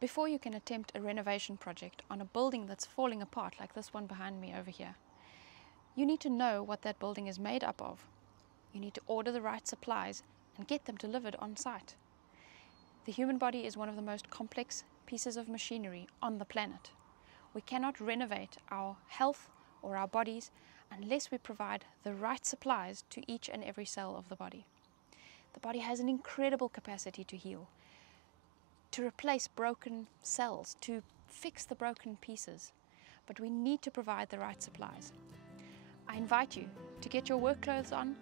Before you can attempt a renovation project on a building that's falling apart, like this one behind me over here, you need to know what that building is made up of. You need to order the right supplies and get them delivered on site. The human body is one of the most complex pieces of machinery on the planet. We cannot renovate our health or our bodies unless we provide the right supplies to each and every cell of the body. The body has an incredible capacity to heal, to replace broken cells, to fix the broken pieces, but we need to provide the right supplies. I invite you to get your work clothes on,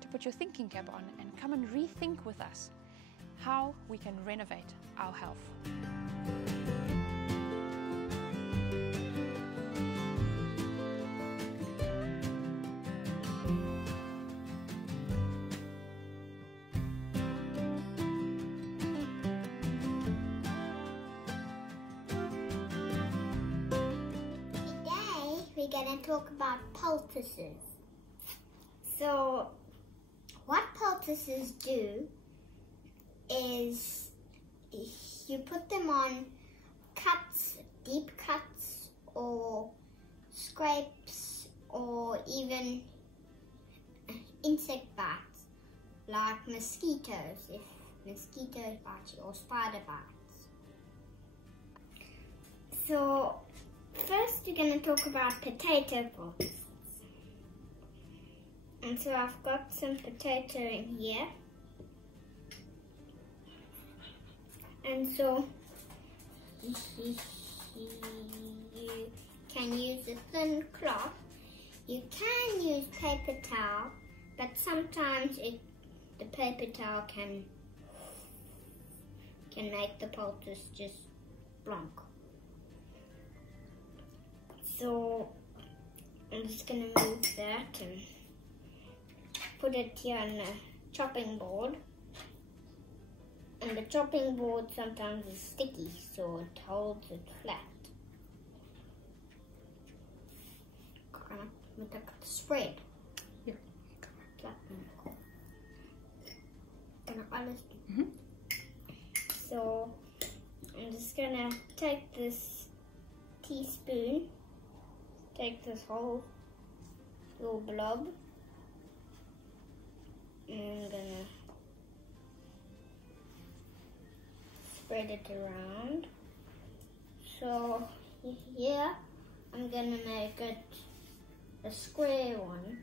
to put your thinking cap on, and come and rethink with us how we can renovate our health. We're going to talk about poultices. So, what poultices do is you put them on cuts, deep cuts, or scrapes, or even insect bites, like mosquitoes, if mosquitoes bite you, or spider bites. So, first, we're going to talk about potato poultices. And so I've got some potato in here. And so you can use a thin cloth. You can use paper towel, but sometimes the paper towel can make the poultice just blank. So I'm just going to move that and put it here on the chopping board. And the chopping board sometimes is sticky, so it holds it flat. Met ek spread. Ja. Kan ek alles doen? So I'm just gonna take this teaspoon, take this whole little blob, and I'm gonna spread it around. So here I'm gonna make it a square one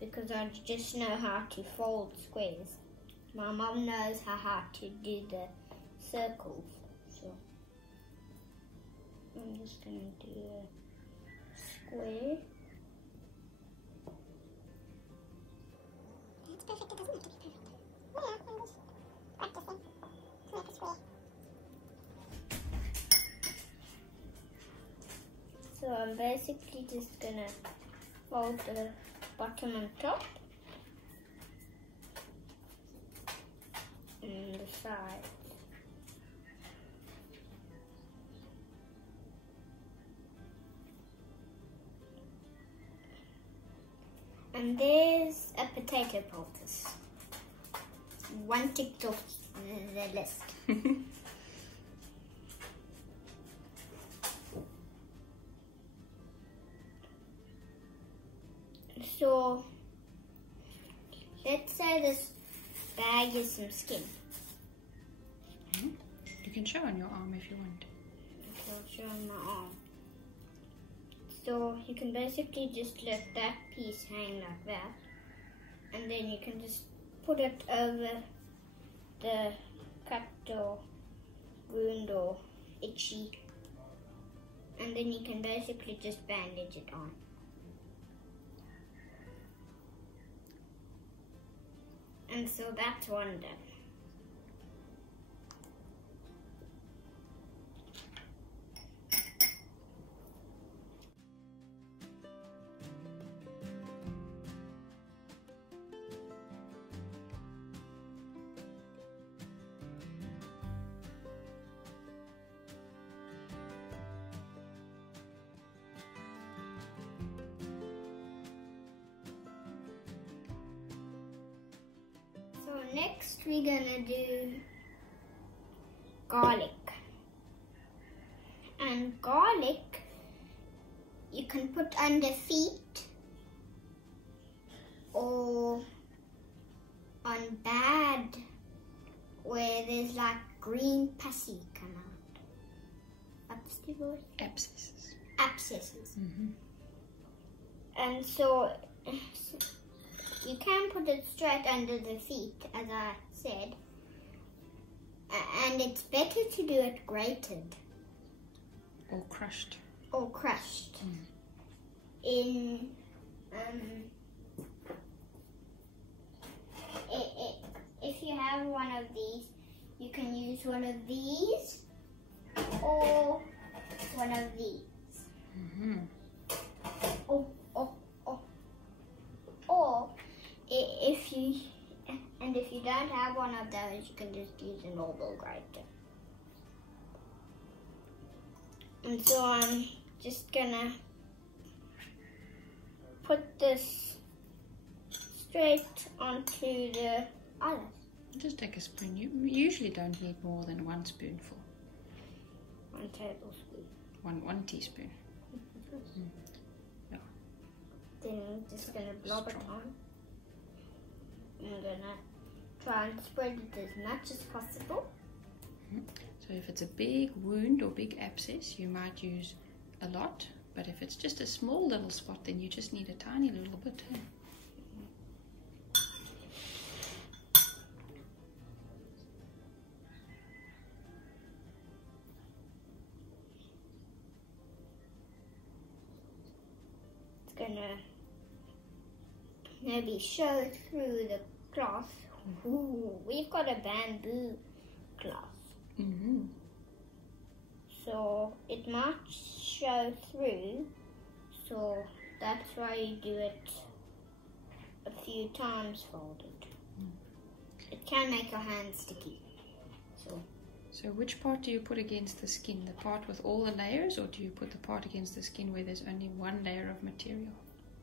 because I just know how to fold squares. My mom knows how to do the circles, so I'm just gonna do a square. It's perfect, it doesn't have to be perfect. Yeah, I'm just practicing to make a square. So I'm basically just gonna fold the bottom and top and the sides. And there's a potato poultice. One ticked off the list. So, let's say this bag is some skin. You can show on your arm if you want. Okay, I'll show on my arm. So, you can basically just let that piece hang like that. And then you can just put it over the cut or wound or itchy. And then you can basically just bandage it on. And so that's one done. So next we're gonna do garlic. And garlic you can put under feet or on bad where there's like green pussy come out. What's the word? Abscesses. Abscesses. Mm-hmm. And so you can put it straight under the feet, as I said. And it's better to do it grated. Or crushed. Or crushed. Mm. In if you have one of these, you can use one of these or one of these. Mm-hmm. Or if you don't have one of those, you can just use a normal grater. And so I'm just gonna put this straight onto the olive. Just take a spoon. You usually don't need more than 1 spoonful. 1 tablespoon. One teaspoon. Mm. Yeah. Then I'm just gonna blob it on. I'm gonna try and spread it as much as possible. Mm. So if it's a big wound or big abscess, you might use a lot. But if it's just a small little spot, then you just need a tiny little bit. Huh? Gonna maybe show through the cloth. Ooh, we've got a bamboo cloth. Mm-hmm. So it might show through. So that's why you do it a few times folded. Mm. It can make your hands sticky. So which part do you put against the skin? The part with all the layers, or do you put the part against the skin where there's only one layer of material?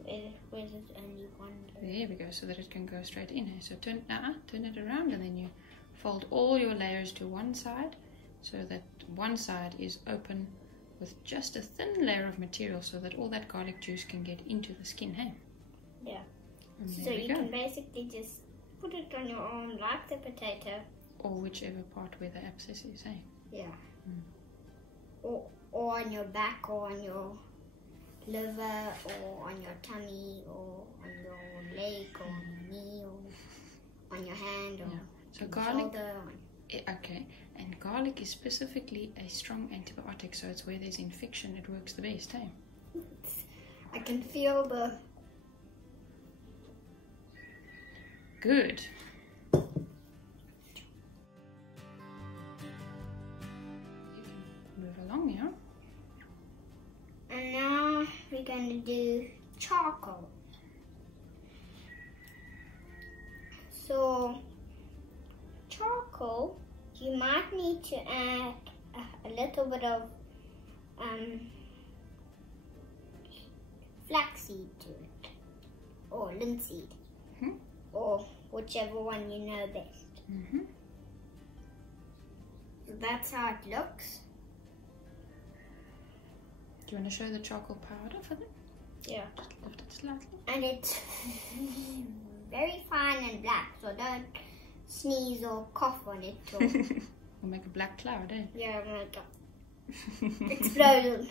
Where there's only one layer. There we go, so that it can go straight in here. So turn it around, and then you fold all your layers to one side, so that one side is open with just a thin layer of material, so that all that garlic juice can get into the skin, hey? Yeah. And so you can basically just put it on your arm like the potato. Or whichever part where the abscess is, eh? Yeah. Mm. Or on your back, or on your liver, or on your tummy, or on your leg, or on your knee, or on your hand, or so on garlic, your shoulder. Okay, and garlic is specifically a strong antibiotic, so it's where there's infection it works the best, eh? I can feel the... Good. Move along now. And now we're going to do charcoal. So charcoal, you might need to add a little bit of flaxseed to it, or linseed, or whichever one you know best. Mm-hmm. So that's how it looks. Do you want to show the charcoal powder for them? Yeah. Just lift it slightly. And it's very fine and black, so don't sneeze or cough on it. Or We'll make a black cloud, eh? yeah, like a explosion.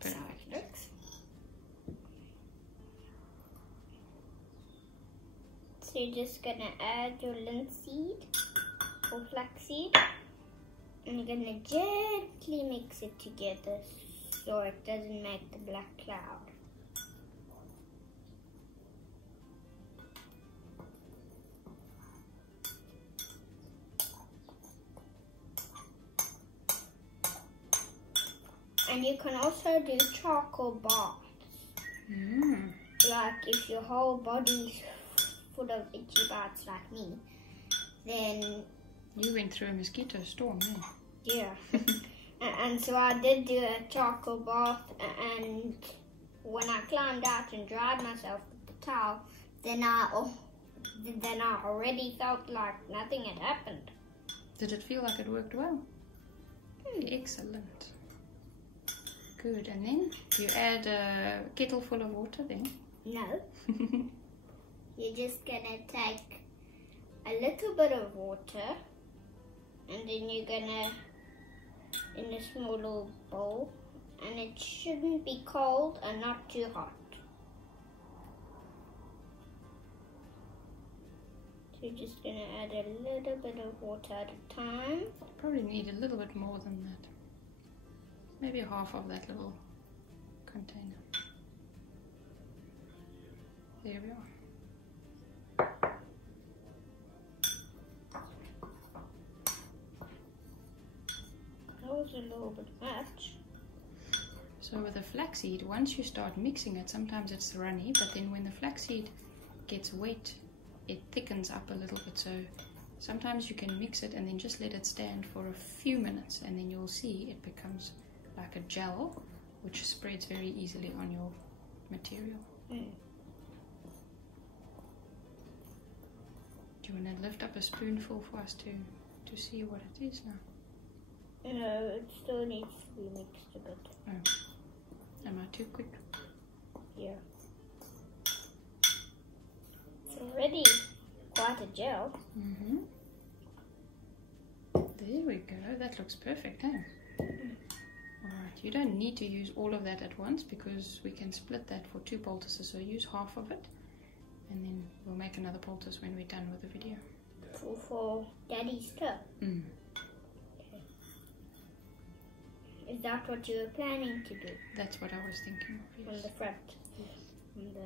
That's how it looks. So you're just gonna add your linseed or flaxseed, and you're gonna gently mix it together so it doesn't make the black cloud. And you can also do charcoal baths. Like if your whole body's full of itchy bites like me, then... You went through a mosquito storm, eh? Yeah. And so I did do a charcoal bath, and when I climbed out and dried myself with the towel, then I then I already felt like nothing had happened. Did it feel like it worked well? Excellent. Good. And then you add a kettle full of water then? No. You're just gonna take a little bit of water and then you're gonna, in a small little bowl, and it shouldn't be cold and not too hot. So you're just gonna add a little bit of water at a time. Probably need a little bit more than that. Maybe half of that little container. There we are. That was a little bit much. So with the flaxseed, once you start mixing it, sometimes it's runny, but then when the flaxseed gets wet, it thickens up a little bit. So sometimes you can mix it and then just let it stand for a few minutes, and then you'll see it becomes like a gel, which spreads very easily on your material. Do you want to lift up a spoonful for us to see what it is now? No, it still needs to be mixed a bit. Oh. Am I too quick? Yeah. It's already quite a gel. There we go. That looks perfect, eh? Alright, you don't need to use all of that at once because we can split that for 2 poultices, so use half of it and then we'll make another poultice when we're done with the video. For Daddy's cup? Okay. Is that what you were planning to do? That's what I was thinking of, yes. On the front? On the...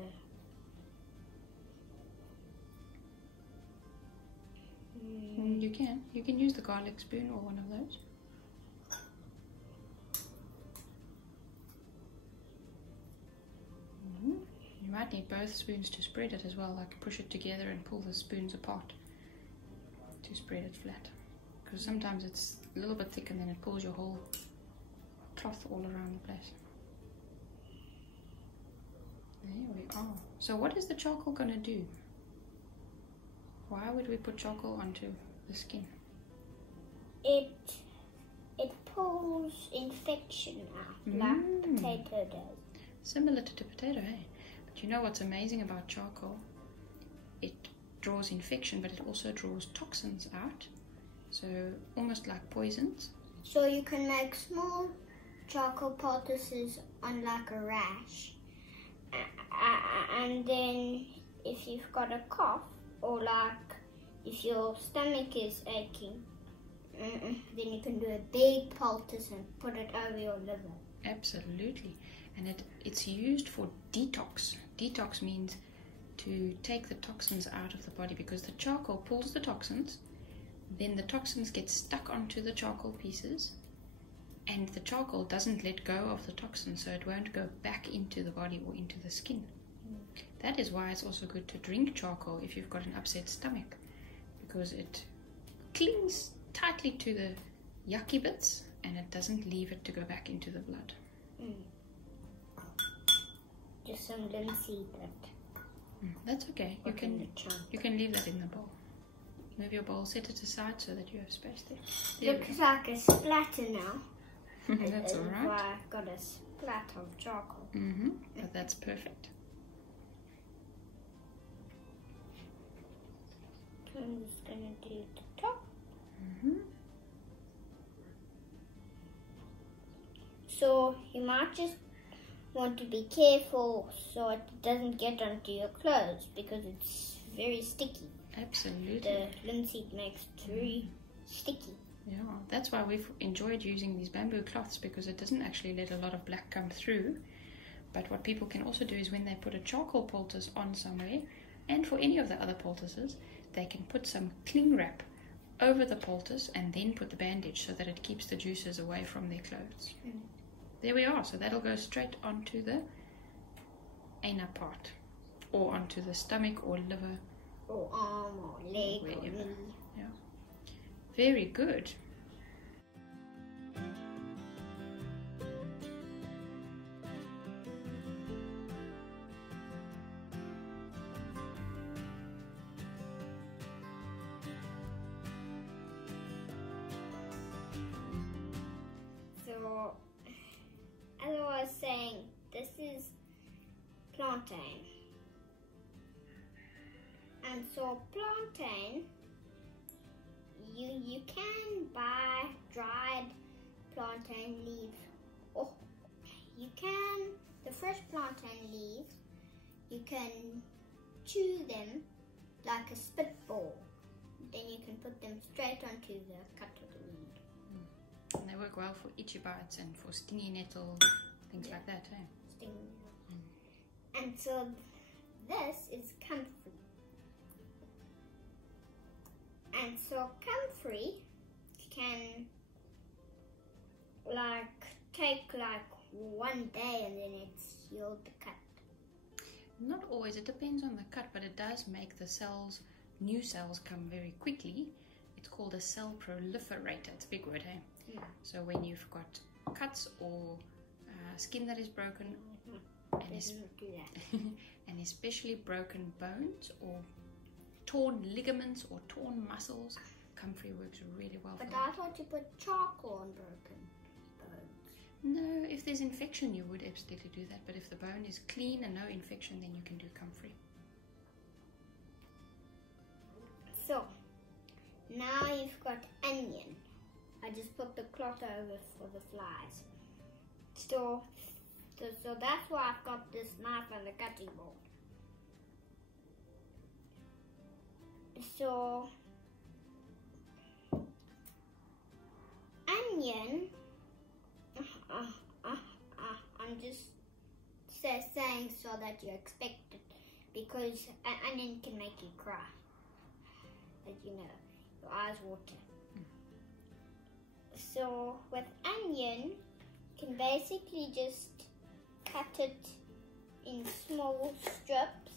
You can use the garlic spoon or one of those. You might need both spoons to spread it as well, like push it together and pull the spoons apart to spread it flat. Because sometimes it's a little bit thick and then it pulls your whole cloth all around the place. There we are. So what is the charcoal going to do? Why would we put charcoal onto the skin? It pulls infection out, like potato does. Similar to the potato, eh? But you know what's amazing about charcoal? It draws infection, but it also draws toxins out. So almost like poisons. So you can make small charcoal poultices on like a rash. And then if you've got a cough, or like if your stomach is aching, then you can do a big poultice and put it over your liver. Absolutely. And it's used for detox. Detox means to take the toxins out of the body, because the charcoal pulls the toxins, then the toxins get stuck onto the charcoal pieces, and the charcoal doesn't let go of the toxin, so it won't go back into the body or into the skin. That is why it's also good to drink charcoal if you've got an upset stomach, because it clings tightly to the yucky bits and it doesn't leave it to go back into the blood. Just some linseed. That's okay. You can leave that in the bowl. Move your bowl, set it aside so that you have space there. Looks like a splatter now. That's alright. I've got a splatter of charcoal. But that's perfect. I'm just going to do the top. So you might just want to be careful so it doesn't get onto your clothes, because it's very sticky. Absolutely. The linseed makes it very sticky. Yeah, that's why we've enjoyed using these bamboo cloths, because it doesn't actually let a lot of black come through. But what people can also do is when they put a charcoal poultice on somewhere, and for any of the other poultices, they can put some cling wrap over the poultice and then put the bandage so that it keeps the juices away from their clothes. There we are. So that'll go straight onto the inner part, or onto the stomach or liver, or arm or leg or knee. Yeah. Very good. was saying, this is plantain. And so plantain, you can buy dried plantain leaves. Oh, you can, the fresh plantain leaves, you can chew them like a spitball. Then you can put them straight onto the cut of the weed. And they work well for itchy bites and for stingy nettle, things like that, eh? Stingy nettle. And so this is comfrey. And so comfrey can take like 1 day and then it's healed the cut. Not always, it depends on the cut, but it does make the cells, new cells, come very quickly. It's called a cell proliferator. It's a big word, hey? Yeah. So when you've got cuts or skin that is broken, and especially broken bones or torn ligaments or torn muscles, comfrey works really well for that. that. But I thought you put charcoal on broken bones. No, if there's infection you would absolutely do that, but if the bone is clean and no infection, then you can do comfrey. So now you've got onion. I just put the cloth over for the flies. So that's why I've got this knife and the cutting board. So onion, I'm just saying so that you expect it, because an onion can make you cry, as you know, your eyes water. So with onion, you can basically just cut it in small strips.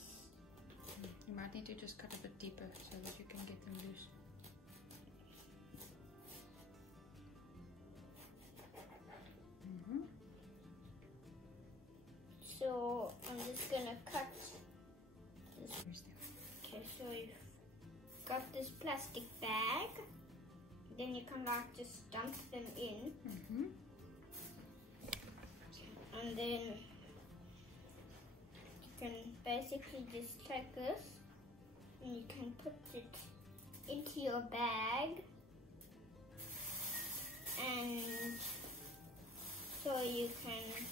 You might need to just cut a bit deeper so that you can get them loose. So I'm just gonna cut this. Okay, so you've got this plastic bag. Then you can like just dump them in. And then you can basically just take this and you can put it into your bag. And so you can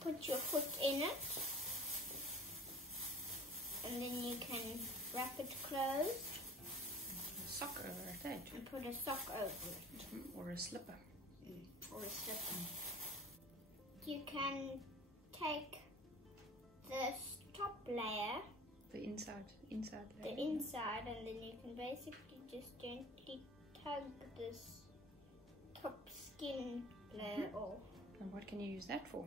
put your foot in it, and then you can wrap it closed. A sock over it, eh? And put a sock over it. Or a slipper. Or a slipper. You can take this top layer, the inside layer. the inside, and then you can basically just gently tug this top skin layer off. And what can you use that for?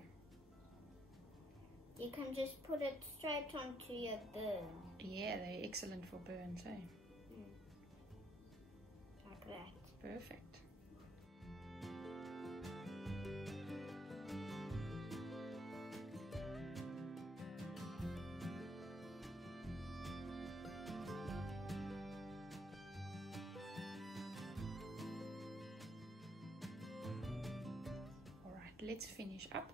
You can just put it straight onto your burn. Yeah, they're excellent for burns, eh? Like that. Perfect. All right, let's finish up.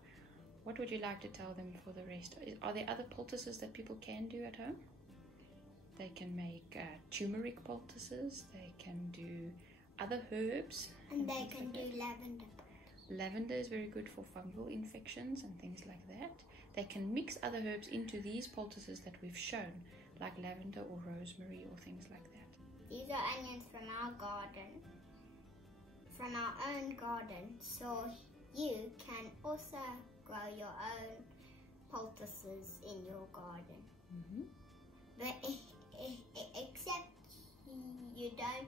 What would you like to tell them for the rest? Are there other poultices that people can do at home? They can make turmeric poultices. They can do other herbs. And they can do lavender. Lavender is very good for fungal infections and things like that. They can mix other herbs into these poultices that we've shown, like lavender or rosemary or things like that. These are onions from our garden, from our own garden. So you can also grow your own poultices in your garden. But except you don't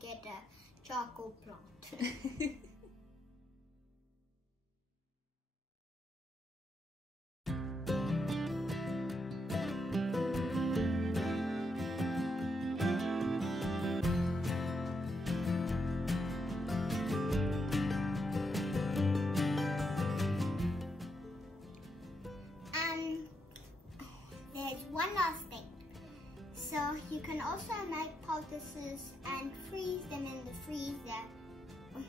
get a charcoal plant. There's one last thing. So you can also make poultices and freeze them in the freezer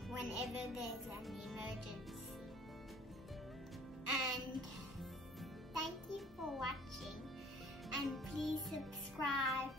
whenever there's an emergency. And thank you for watching, and please subscribe.